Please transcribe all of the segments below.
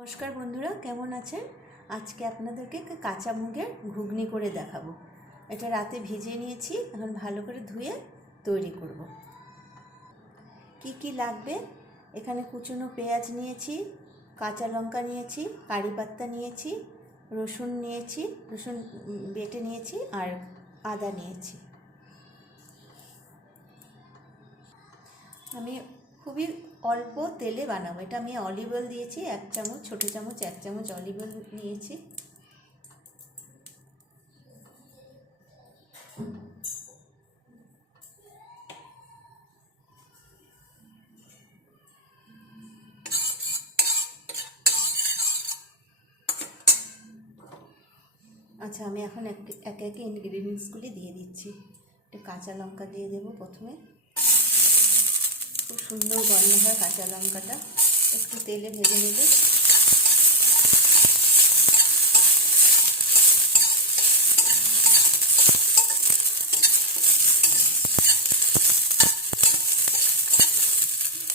নমস্কার বন্ধুরা, কেমন আছেন? আজকে আপনাদেরকে কাঁচা মুগের ঘুগনি করে দেখাবো। এটা রাতে ভিজিয়ে নিয়েছি, এখন ভালো করে ধুয়ে তৈরি করব। কি কি লাগবে? এখানে কুচনো পেঁয়াজ নিয়েছি, কাঁচা লঙ্কা নিয়েছি, কারি পাতা নিয়েছি, রসুন নিয়েছি, রসুন বেটে নিয়েছি, আর আদা নিয়েছি। আমি খুবই অল্প তেলে বানাবো এটা। আমি অলিভ অয়েল দিয়েছি 1 চামচ, ছোটো চামচ 1 চামচ অলিভ অয়েল নিয়েছি। আচ্ছা, আমি এখন একে একে ইনগ্রিডিয়েন্টসগুলি দিয়ে দিচ্ছি। একটা কাঁচা লঙ্কা দিয়ে দেবো প্রথমে। খুব সুন্দর গন্ধ হয় কাঁচা লঙ্কাটা, একটু তেলে ভেজে নেবে।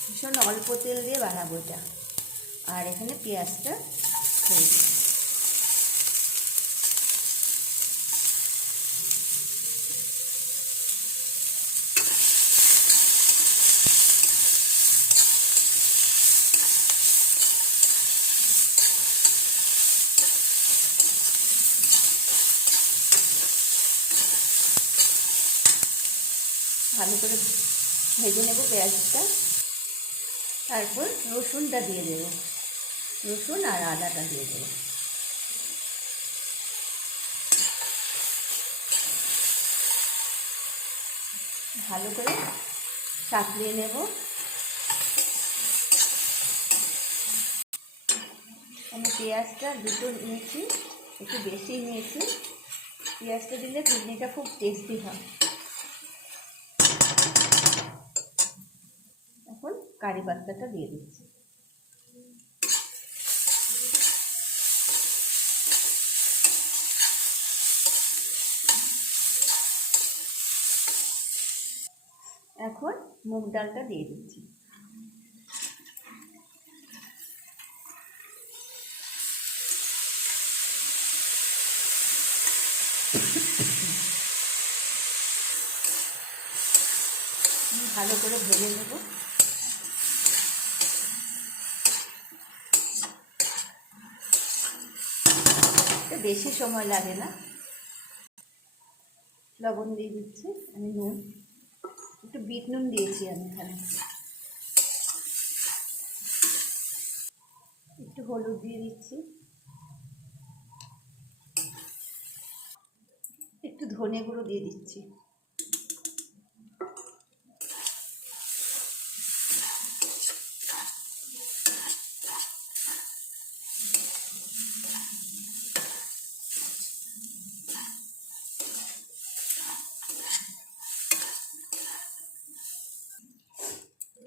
ভীষণ অল্প তেল দিয়ে বানাবো এটা। আর এখানে পেঁয়াজটা হয়ে যাবে। ভালো করে ভেজে নেব পেঁয়াজটা। তারপর রসুনটা দিয়ে দেবো, রসুন আর আদাটা দিয়ে দেবো। ভালো করে সাঁতলিয়ে নেব। আমি পেঁয়াজটা দুটো নিয়েছি, একটু বেশি নিয়েছি। পেঁয়াজটা দিলে ঘুগনিটা খুব টেস্টি হয়। এখন কারি পাতাটা দিয়ে দিচ্ছি। এখন মুগ ডালটা দিয়ে দিচ্ছি। ভালো করে ভেজে নেব। বেশি সময় লাগে না। লবণ দিয়ে দিচ্ছি, আমি নুন, একটু বিট নুন দিয়েছি আমি এখানে। একটু হলুদ দিয়ে দিচ্ছি, একটু ধনে গুঁড়ো দিয়ে দিচ্ছি।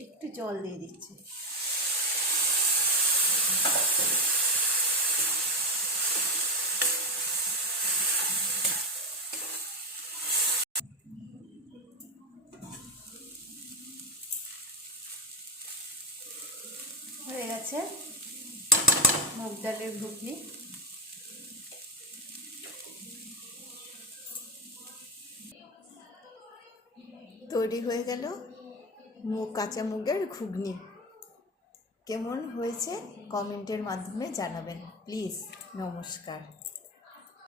একটু জল দিয়ে দিচ্ছি। হয়ে গেছে মুগ ডালের ঘুগনি। তৈরি হয়ে গেল কাঁচা মুগের ঘুগনি। কেমন হয়েছে কমেন্টের মাধ্যমে জানাবেন প্লিজ। নমস্কার।